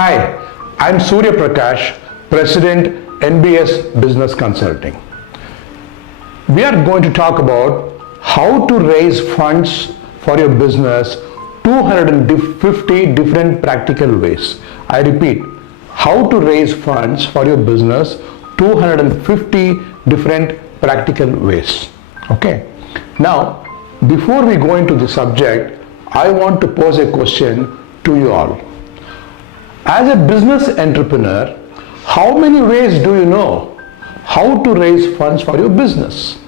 Hi, I'm Surya Prakash, President NBS Business Consulting. We are going to talk about how to raise funds for your business 250 different practical ways. I repeat, how to raise funds for your business 250 different practical ways. Okay. Now, before we go into the subject, I want to pose a question to you all. As a business entrepreneur, how many ways do you know how to raise funds for your business?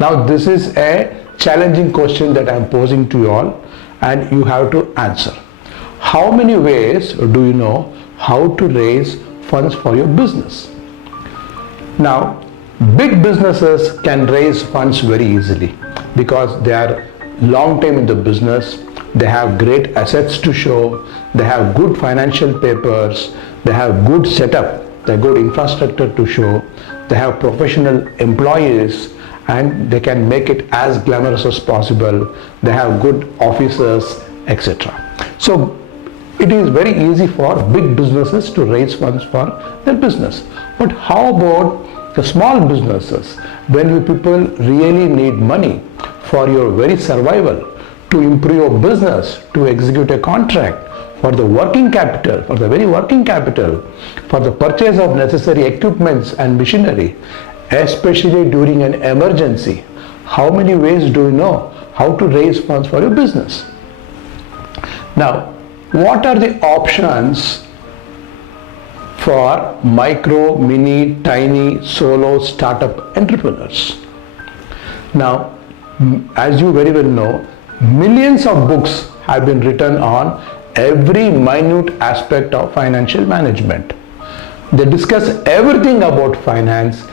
Now, this is a challenging question that I am posing to you all, and you have to answer. How many ways do you know how to raise funds for your business? Now, big businesses can raise funds very easily because they are long time in the business. They have great assets to show, they have good financial papers, they have good setup, they have good infrastructure to show, they have professional employees, and they can make it as glamorous as possible. They have good officers, etc. So it is very easy for big businesses to raise funds for their business. But how about the small businesses, when you people really need money for your very survival, to improve your business, to execute a contract, for the working capital, for the very working capital, for the purchase of necessary equipments and machinery, especially during an emergency? How many ways do you know how to raise funds for your business? Now, what are the options for micro, mini, tiny, solo, startup entrepreneurs? Now, as you very well know, millions of books have been written on every minute aspect of financial management. They discuss everything about finance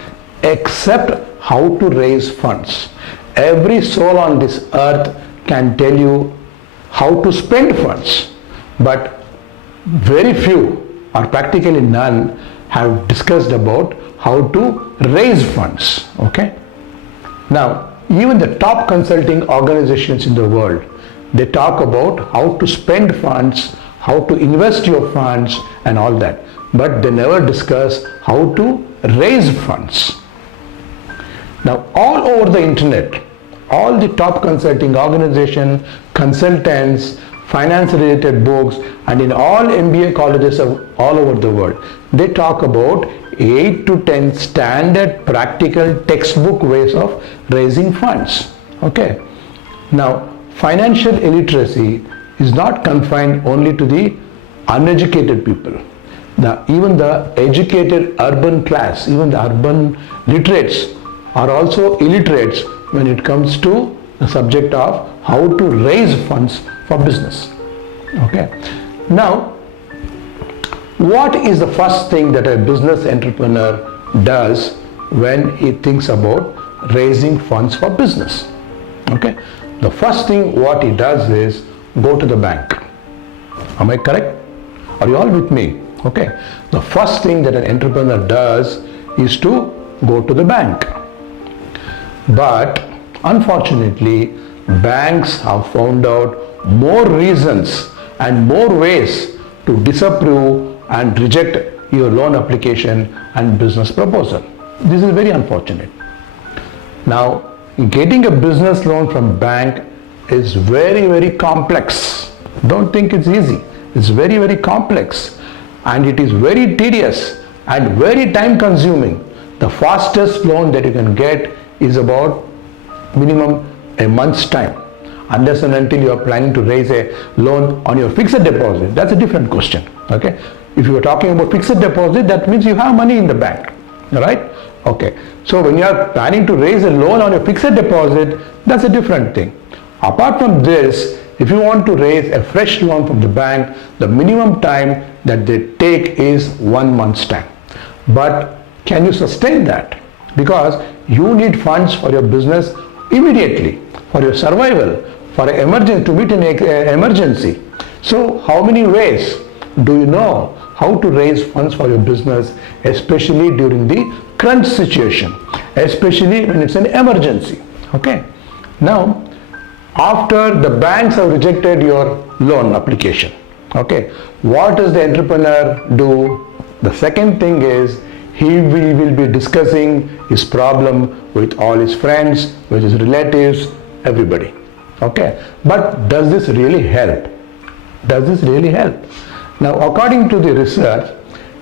except how to raise funds. Every soul on this earth can tell you how to spend funds, but very few or practically none have discussed about how to raise funds. Okay. Now, even the top consulting organizations in the world, they talk about how to spend funds, how to invest your funds and all that, but they never discuss how to raise funds. Now, all over the internet, all the top consulting organizations, consultants, finance related books, and in all MBA colleges of all over the world, they talk about 8 to 10 standard practical textbook ways of raising funds. Okay. Now, financial illiteracy is not confined only to the uneducated people. Even the educated urban class, even the urban literates are also illiterates when it comes to the subject of how to raise funds for business. Okay. Now, what is the first thing that a business entrepreneur does when he thinks about raising funds for business? Okay. The first thing what he does is go to the bank. Am I correct? Are you all with me? Okay. The first thing that an entrepreneur does is to go to the bank. But unfortunately, banks have found out more reasons and more ways to disapprove and reject your loan application and business proposal. This is very unfortunate. Now, getting a business loan from bank is very, very complex. Don't think it's easy. It's very, very complex, and it is very tedious and very time consuming. The fastest loan that you can get is about minimum a month's time, unless and until you are planning to raise a loan on your fixed deposit. That's a different question. Okay. If you are talking about fixed deposit, that means you have money in the bank. Right? Okay. So when you are planning to raise a loan on your fixed deposit, that's a different thing. Apart from this, if you want to raise a fresh loan from the bank, the minimum time that they take is 1 month's time. But can you sustain that? Because you need funds for your business immediately, for your survival, for an emergency, to meet an emergency. So how many ways do you know how to raise funds for your business, especially during the crunch situation, especially when it's an emergency? Okay. Now, after the banks have rejected your loan application, Okay, what does the entrepreneur do? The second thing is he will be discussing his problem with all his friends, with his relatives, everybody. Okay, but does this really help? Does this really help? Now, according to the research,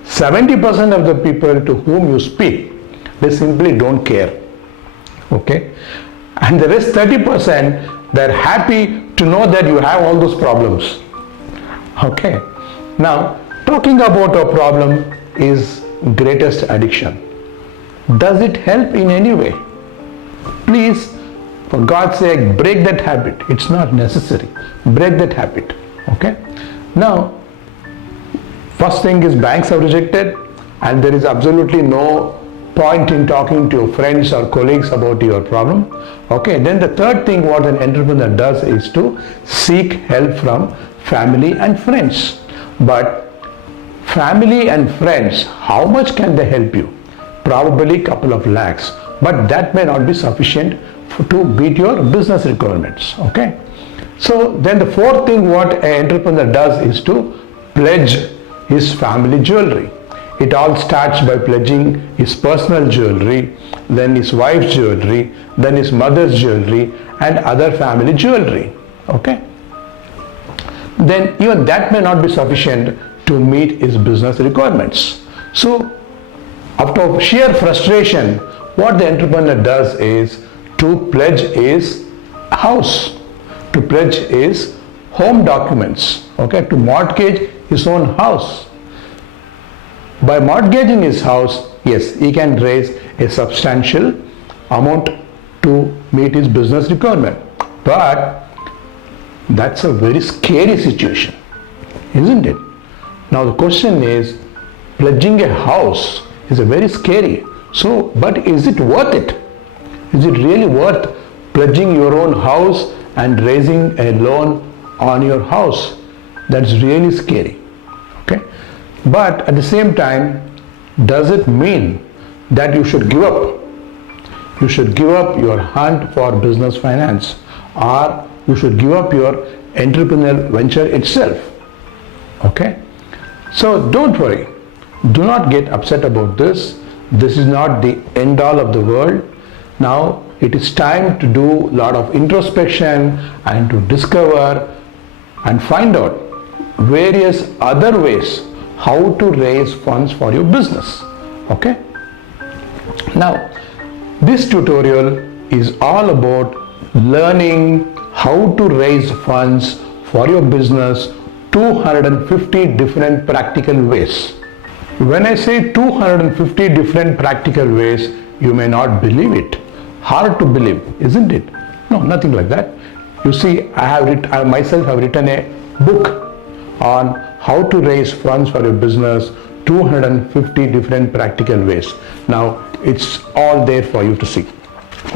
70% of the people to whom you speak, they simply don't care. Okay, and the rest 30%, they're happy to know that you have all those problems. Okay, now talking about a problem is greatest addiction. Does it help in any way? Please, for God's sake, break that habit. It's not necessary. Break that habit. Okay, now first thing is banks have rejected, and there is absolutely no point in talking to your friends or colleagues about your problem. Okay, then the third thing what an entrepreneur does is to seek help from family and friends. But family and friends, how much can they help you? Probably couple of lakhs, but that may not be sufficient to meet your business requirements. Okay, so then the fourth thing what an entrepreneur does is to pledge his family jewelry. It all starts by pledging his personal jewelry, then his wife's jewelry, then his mother's jewelry, and other family jewelry. Okay, then even that may not be sufficient to meet his business requirements. So out of sheer frustration, what the entrepreneur does is to pledge his house, to pledge his home documents, okay, to mortgage his own house. By mortgaging his house, yes, he can raise a substantial amount to meet his business requirement. But that's a very scary situation, isn't it? Now the question is, pledging a house is a very scary. So, but is it worth it? Is it really worth pledging your own house and raising a loan on your house? That's really scary. Okay, but at the same time, does it mean that you should give up? You should give up your hunt for business finance, or you should give up your entrepreneurial venture itself. Okay, so don't worry, do not get upset about this. This is not the end all of the world. Now it is time to do a lot of introspection and to discover and find out various other ways how to raise funds for your business. Okay, now this tutorial is all about learning how to raise funds for your business 250 different practical ways. When I say 250 different practical ways, you may not believe it. Hard to believe, isn't it? No, nothing like that. You see, I myself have written a book on how to raise funds for your business, 250 different practical ways. Now, it's all there for you to see.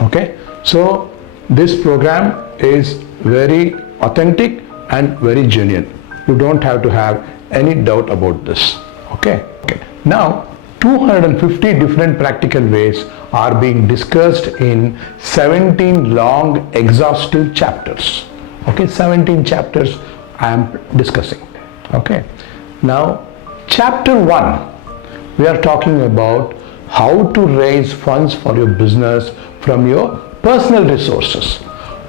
Okay, so this program is very authentic and very genuine. You don't have to have any doubt about this. Okay. Now 250 different practical ways are being discussed in 17 long exhaustive chapters. Okay, 17 chapters I am discussing. Okay, now chapter 1, we are talking about how to raise funds for your business from your personal resources.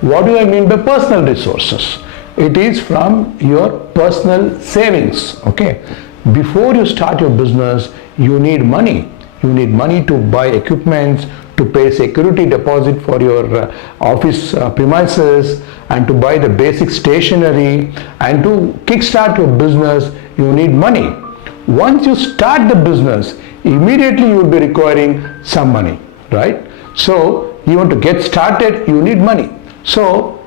What do I mean by personal resources? It is from your personal savings. Okay, before you start your business, you need money. You need money to buy equipment, to pay security deposit for your office premises, and to buy the basic stationery, and to kickstart your business, you need money. Once you start the business, immediately you will be requiring some money, right? So you want to get started, you need money. So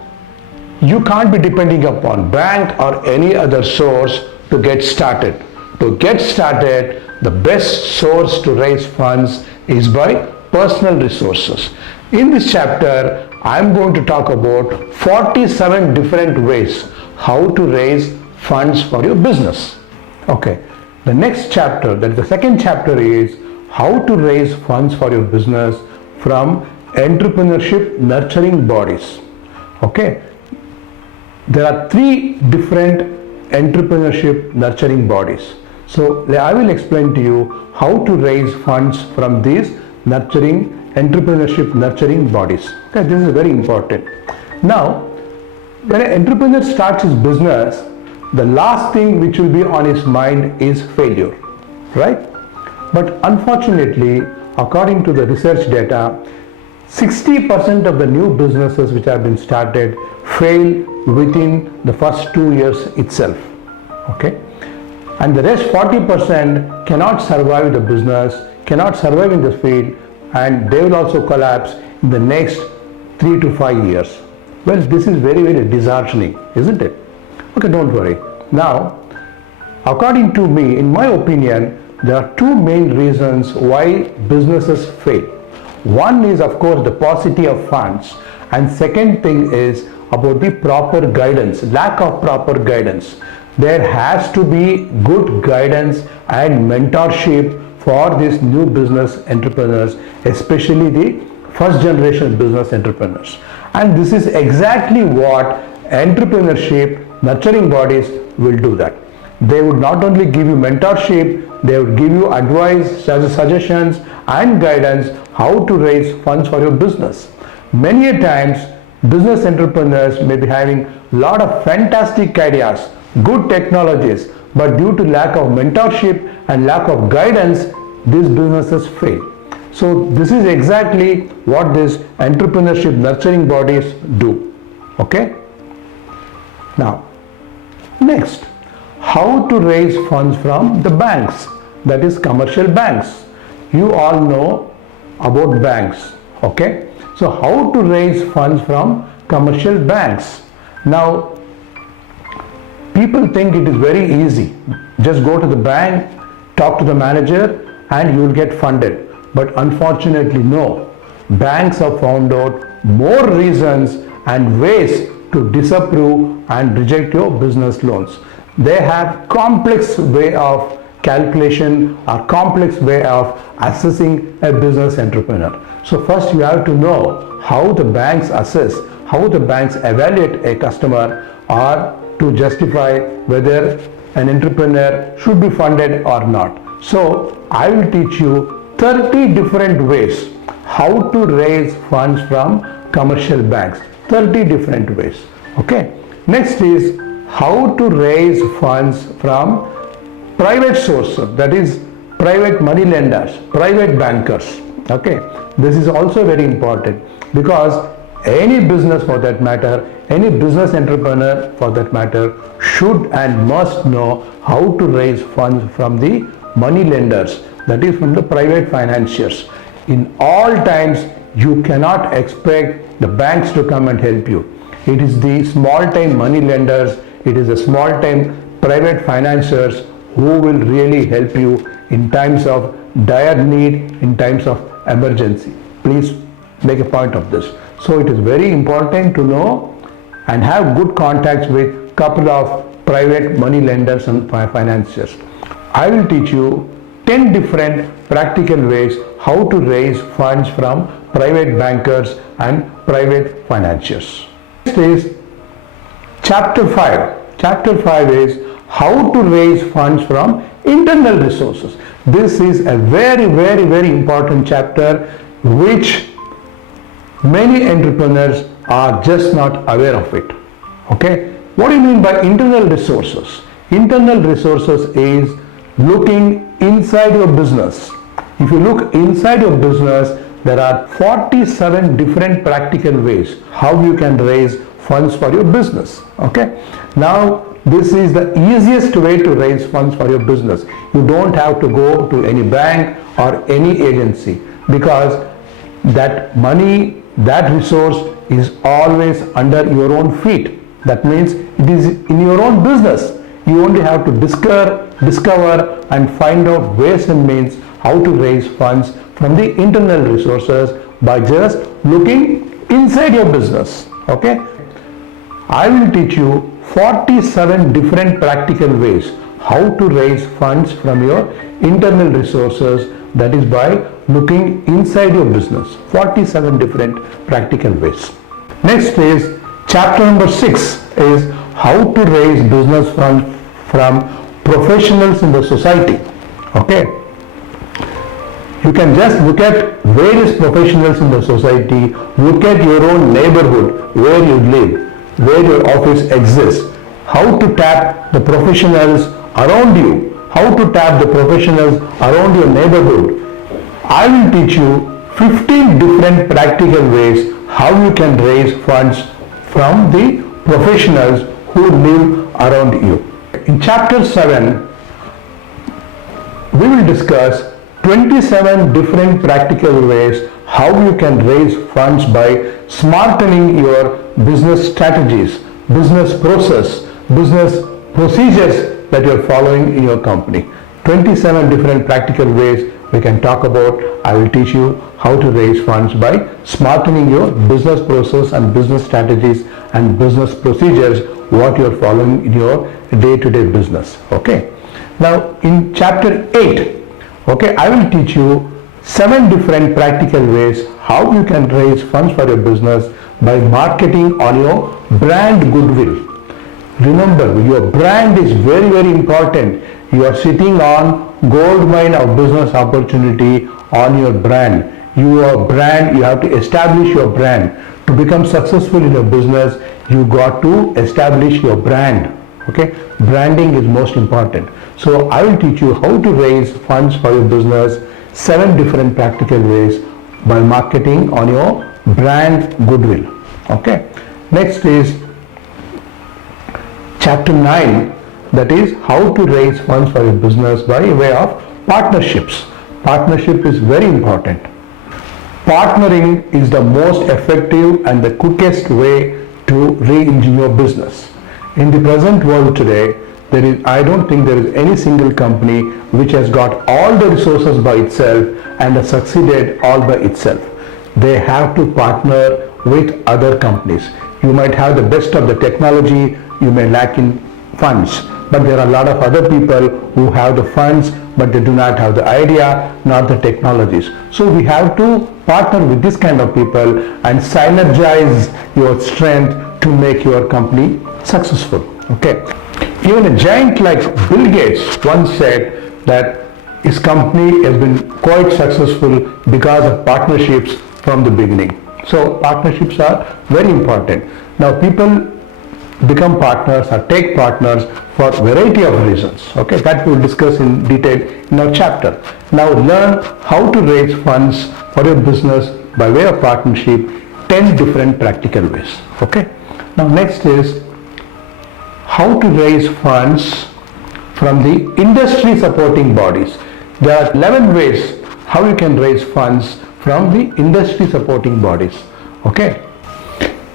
you can't be depending upon bank or any other source to get started. To get started, the best source to raise funds is by personal resources. In this chapter, I am going to talk about 47 different ways how to raise funds for your business. Okay, the next chapter, that is the second chapter, is how to raise funds for your business from entrepreneurship nurturing bodies. Okay, there are 3 different entrepreneurship nurturing bodies. So I will explain to you how to raise funds from these entrepreneurship nurturing bodies. Okay, this is very important. Now, when an entrepreneur starts his business, the last thing which will be on his mind is failure, right? But unfortunately, according to the research data, 60% of the new businesses which have been started fail within the first 2 years itself, okay? And the rest 40% cannot survive the business, cannot survive in the field, and they will also collapse in the next 3 to 5 years. Well, this is very, very disheartening, isn't it? Okay, don't worry. Now, according to me, in my opinion, there are two main reasons why businesses fail. One is, of course, the paucity of funds, and second thing is about the proper guidance, lack of proper guidance. There has to be good guidance and mentorship for these new business entrepreneurs, especially the first generation business entrepreneurs. And this is exactly what entrepreneurship nurturing bodies will do that. They would not only give you mentorship, they would give you advice, suggestions and guidance how to raise funds for your business. Many a times, business entrepreneurs may be having a lot of fantastic ideas, good technologies, but due to lack of mentorship and lack of guidance, these businesses fail. So this is exactly what these entrepreneurship nurturing bodies do. Okay? Now, next, how to raise funds from the banks, that is commercial banks. You all know about banks. Okay? So how to raise funds from commercial banks? Now, people think it is very easy. Just go to the bank, talk to the manager, and you will get funded. But unfortunately, no. Banks have found out more reasons and ways to disapprove and reject your business loans. They have complex way of calculation or complex way of assessing a business entrepreneur. So first you have to know how the banks assess, how the banks evaluate a customer, or to justify whether an entrepreneur should be funded or not. So I will teach you 30 different ways how to raise funds from commercial banks. 30 different ways. Okay. Next is how to raise funds from private sources, that is private money lenders, private bankers. Okay. This is also very important because any business for that matter, any business entrepreneur for that matter should and must know how to raise funds from the money lenders, that is from the private financiers. In all times, you cannot expect the banks to come and help you. It is the small time money lenders, it is the small time private financiers who will really help you in times of dire need, in times of emergency. Please make a point of this. So it is very important to know and have good contacts with couple of private money lenders and financiers. I will teach you 10 different practical ways how to raise funds from private bankers and private financiers. Next is chapter 5. Chapter 5 is how to raise funds from internal resources. This is a very, very, very important chapter which many entrepreneurs are just not aware of it. Okay? What do you mean by internal resources? Internal resources is looking inside your business. If you look inside your business, there are 47 different practical ways how you can raise funds for your business. Okay? Now, this is the easiest way to raise funds for your business. You don't have to go to any bank or any agency because that money, that resource is always under your own feet. That means it is in your own business. You only have to discover and find out ways and means how to raise funds from the internal resources by just looking inside your business. Okay? I will teach you 47 different practical ways how to raise funds from your internal resources, that is by looking inside your business. 47 different practical ways. Next is chapter number 6 is how to raise business funds from professionals in the society. Okay. You can just look at various professionals in the society, look at your own neighborhood, where you live, where your office exists, how to tap the professionals around you, how to tap the professionals around your neighborhood. I will teach you 15 different practical ways how you can raise funds from the professionals who live around you. In chapter 7, we will discuss 27 different practical ways how you can raise funds by smartening your business strategies, business process, business procedures that you are following in your company. 27 different practical ways we can talk about. I will teach you how to raise funds by smartening your business process and business strategies and business procedures what you are following in your day-to-day business. Okay. Now in chapter 8, okay, I will teach you 7 different practical ways how you can raise funds for your business by marketing on your brand goodwill. Remember, your brand is very, very important. You are sitting on gold mine of business opportunity on your brand. Your brand, you have to establish your brand. To become successful in your business, you got to establish your brand. Okay, branding is most important. So I will teach you how to raise funds for your business, 7 different practical ways by marketing on your brand goodwill. Okay. Next is chapter 9, that is how to raise funds for your business by way of partnerships. Partnership is very important. Partnering is the most effective and the quickest way to re-engine your business. In the present world today, I don't think there is any single company which has got all the resources by itself and has succeeded all by itself. They have to partner with other companies. You might have the best of the technology, you may lack in funds, but there are a lot of other people who have the funds but they do not have the idea, not the technologies. So we have to partner with this kind of people and synergize your strength to make your company successful. Okay. Even a giant like Bill Gates once said that his company has been quite successful because of partnerships from the beginning. So partnerships are very important. Now people become partners or take partners for a variety of reasons. Okay, that we will discuss in detail in our chapter. Now learn how to raise funds for your business by way of partnership, 10 different practical ways. Okay. Now next is how to raise funds from the industry supporting bodies. There are 11 ways how you can raise funds from the industry supporting bodies. Okay.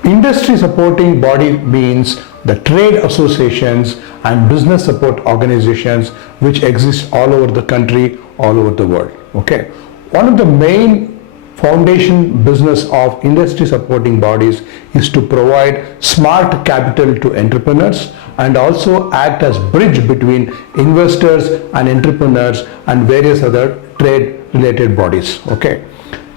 Industry supporting body means the trade associations and business support organizations which exist all over the country, all over the world. Okay. One of the main foundation business of industry supporting bodies is to provide smart capital to entrepreneurs and also act as bridge between investors and entrepreneurs and various other trade related bodies. Okay.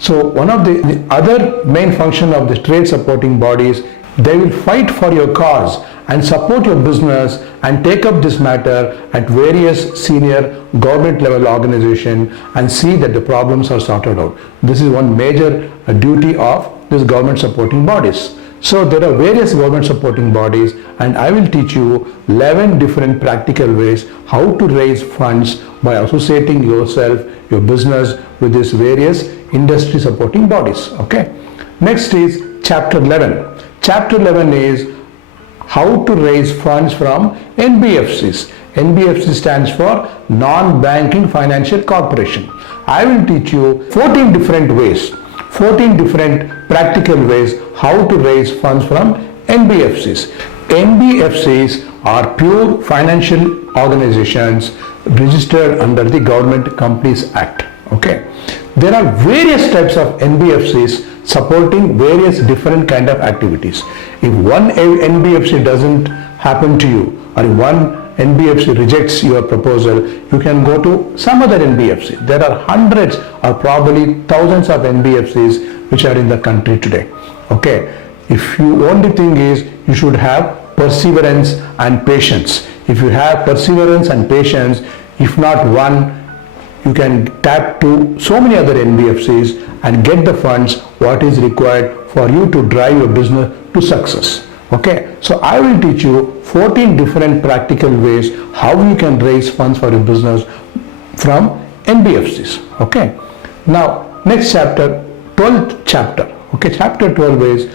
So one of the other main function of the trade supporting bodies, they will fight for your cause and support your business and take up this matter at various senior government level organization and see that the problems are sorted out. This is one major duty of this government supporting bodies. So there are various government supporting bodies and I will teach you 11 different practical ways how to raise funds by associating yourself, your business with these various industry supporting bodies. Okay. Next is chapter 11. Chapter 11 is how to raise funds from NBFCs. NBFC stands for non-banking financial corporation. I will teach you 14 different ways, 14 different practical ways how to raise funds from NBFCs. NBFCs are pure financial organizations registered under the Government Companies Act. Okay. There are various types of NBFCs supporting various different kind of activities. If one NBFC doesn't happen to you or if one NBFC rejects your proposal, you can go to some other NBFC. There are hundreds or probably thousands of NBFCs which are in the country today. Okay. If you only thing is you should have perseverance and patience. If you have perseverance and patience, if not one, you can tap to so many other NBFCs and get the funds what is required for you to drive your business to success. Okay, so I will teach you 14 different practical ways how you can raise funds for your business from NBFCs. Okay, now next chapter, 12th chapter. Okay, chapter 12 is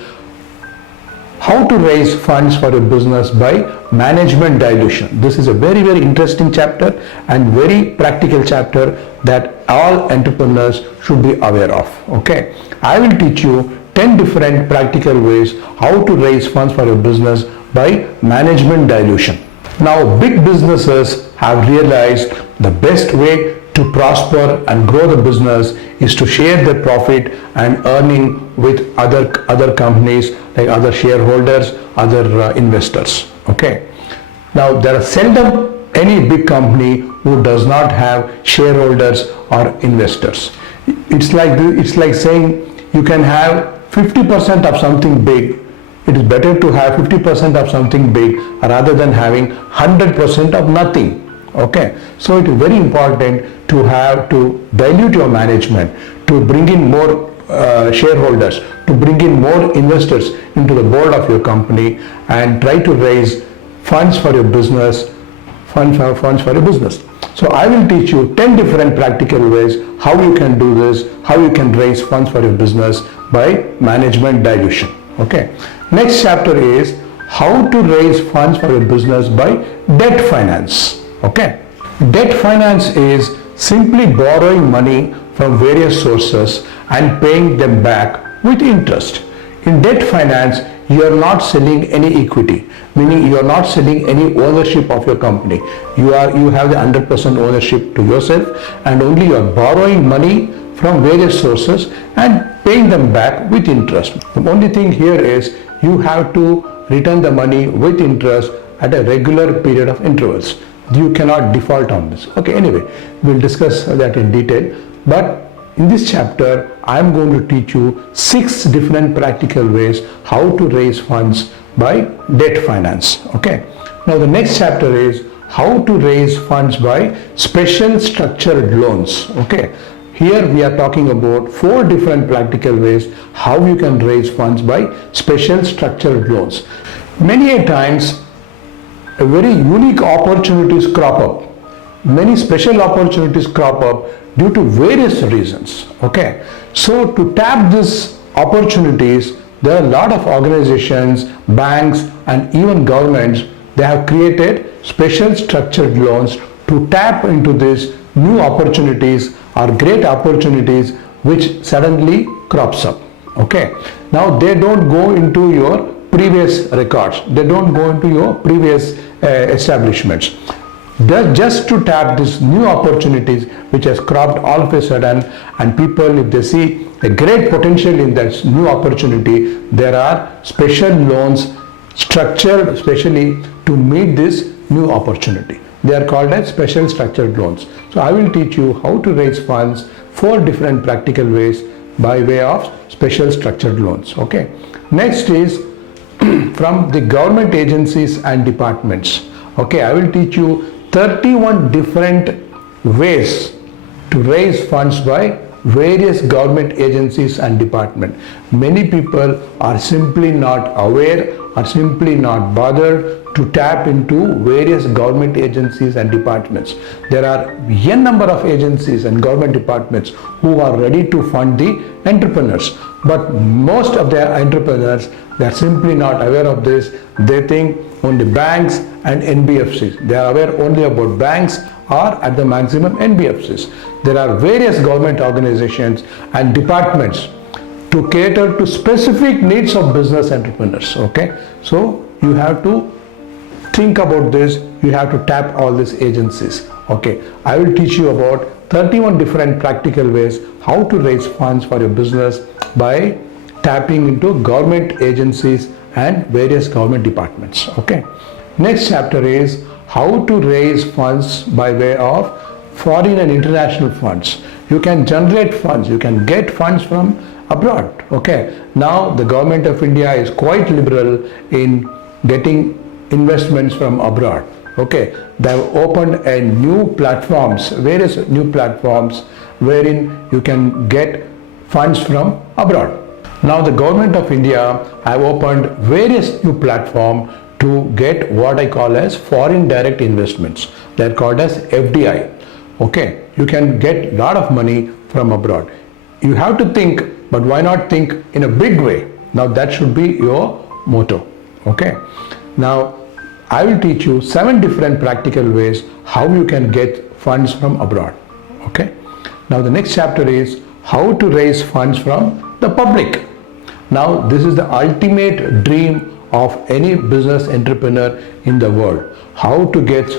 how to raise funds for your business by management dilution. This is a very interesting chapter and very practical chapter that all entrepreneurs should be aware of. Okay, I will teach you 10 different practical ways how to raise funds for your business by management dilution. Now, big businesses have realized the best way to prosper and grow the business is to share their profit and earning with other companies, like other shareholders, other investors. Okay. Now, there are seldom any big company who does not have shareholders or investors. It's like saying you can have 50% of something big. It is better to have 50% of something big rather than having 100% of nothing. Okay, so it is very important to dilute your management, to bring in more shareholders, to bring in more investors into the board of your company, and try to raise funds for your business, funds for your business. So I will teach you 10 different practical ways how you can do this, how you can raise funds for your business by management dilution. Okay, next chapter is how to raise funds for your business by debt finance. Okay, debt finance is simply borrowing money from various sources and paying them back with interest. In debt finance, you are not selling any equity, meaning you are not selling any ownership of your company. You have the 100% ownership to yourself, and only you are borrowing money from various sources and paying them back with interest. The only thing here is you have to return the money with interest at a regular period of intervals. You cannot default on this. Okay, anyway, we'll discuss that in detail. But in this chapter, I am going to teach you 6 different practical ways how to raise funds by debt finance. Okay. Now the next chapter is how to raise funds by special structured loans. Okay. Here we are talking about 4 different practical ways how you can raise funds by special structured loans. Many a times, a very unique opportunities crop up. Many special opportunities crop up due to various reasons. Okay, so to tap these opportunities, there are a lot of organizations, banks, and even governments. They have created special structured loans to tap into these new opportunities or great opportunities which suddenly crops up. Okay, now they don't go into your previous records, they don't go into your previous establishments. Just to tap these new opportunities which has cropped all of a sudden, and people, if they see a great potential in that new opportunity, there are special loans structured especially to meet this new opportunity. They are called as special structured loans. So I will teach you how to raise funds 4 different practical ways by way of special structured loans. Okay. Next is from the government agencies and departments. Okay, I will teach you 31 different ways to raise funds by various government agencies and departments. Many people are simply not aware or simply not bothered to tap into various government agencies and departments. There are n number of agencies and government departments who are ready to fund the entrepreneurs, but most of the entrepreneurs, they are simply not aware of this. They think only banks and NBFCs. They are aware only about banks or at the maximum NBFCs. There are various government organizations and departments to cater to specific needs of business entrepreneurs. Okay, so you have to think about this. You have to tap all these agencies. Okay, I will teach you about 31 different practical ways how to raise funds for your business by tapping into government agencies and various government departments. Okay, next chapter is how to raise funds by way of foreign and international funds. You can generate funds, you can get funds from abroad. Okay, now the government of India is quite liberal in getting investments from abroad. Okay, they have opened a new platforms, various new platforms wherein you can get funds from abroad. Now the government of India have opened various new platforms to get what I call as foreign direct investments. They are called as FDI. Okay, you can get lot of money from abroad. You have to think, but why not think in a big way? Now that should be your motto. Okay, now I will teach you 7 different practical ways how you can get funds from abroad. Okay, now the next chapter is how to raise funds from the public. Now this is the ultimate dream of any business entrepreneur in the world, how to get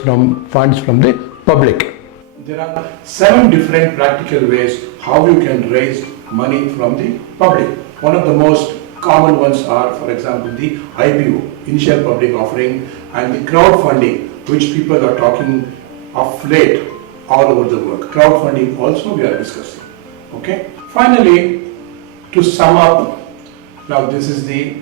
funds from the public. There are 7 different practical ways how you can raise money from the public. One of the most common ones are, for example, the IPO, initial public offering, and the crowdfunding, which people are talking of late all over the world. Crowdfunding also we are discussing. Okay. Finally, to sum up, now this is the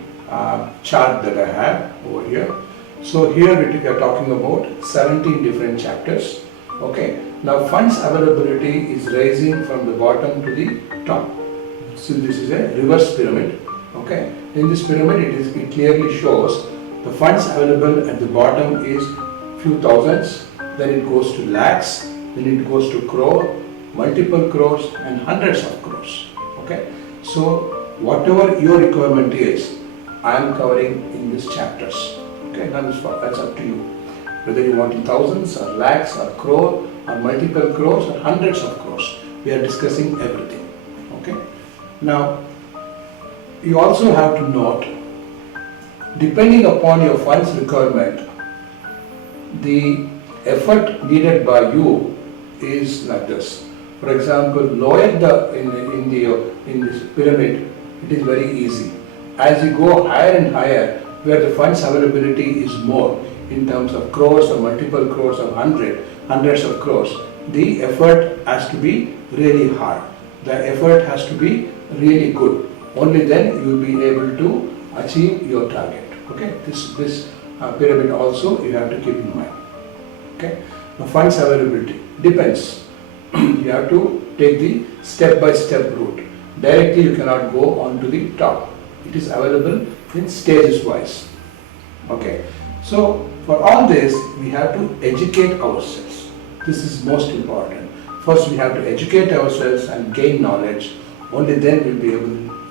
chart that I have over here. So here we are talking about 17 different chapters. Okay. Now funds availability is rising from the bottom to the top. So this is a reverse pyramid. Okay. In this pyramid it clearly shows the funds available at the bottom is few thousands, then it goes to lakhs, then it goes to crore, multiple crores and hundreds of crores. Okay. So whatever your requirement is, I am covering in these chapters. Okay. Now that's up to you. Whether you want in thousands or lakhs or crore or multiple crores or hundreds of crores, we are discussing everything. Okay. Now you also have to note, depending upon your funds requirement, the effort needed by you is like this. For example, lower in this pyramid, it is very easy. As you go higher and higher, where the funds availability is more in terms of crores or multiple crores or hundreds of crores, the effort has to be really hard. The effort has to be really good. Only then you will be able to achieve your target. Okay, this pyramid also you have to keep in mind. Okay, the funds availability depends. You have to take the step-by-step route. Directly you cannot go on to the top. It is available in stages wise. Okay, so for all this we have to educate ourselves. This is most important. First we have to educate ourselves and gain knowledge. Only then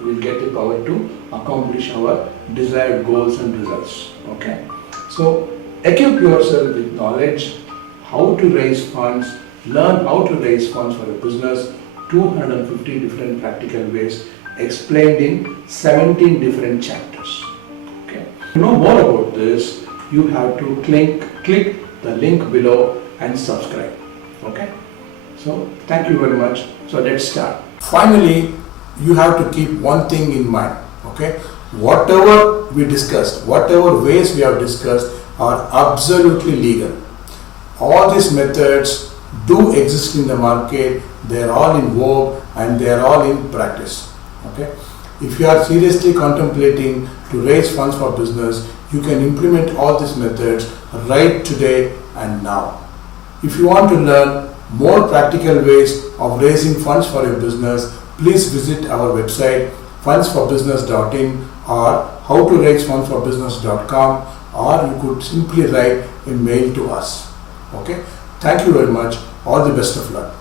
we'll get the power to accomplish our desired goals and results. Okay, so equip yourself with knowledge, how to raise funds, learn how to raise funds for a business, 250 different practical ways explained in 17 different chapters. Okay, to know more about this, you have to click the link below and subscribe. Okay, so thank you very much. So let's start. Finally, you have to keep one thing in mind. Okay, whatever we discussed, whatever ways we have discussed are absolutely legal. All these methods do exist in the market, they are all in vogue and they are all in practice. Okay, if you are seriously contemplating to raise funds for business, you can implement all these methods right today and now. If you want to learn more practical ways of raising funds for your business, please visit our website fundsforbusiness.in or howtoraisefundsforbusiness.com, or you could simply write a mail to us. Okay, thank you very much. All the best of luck.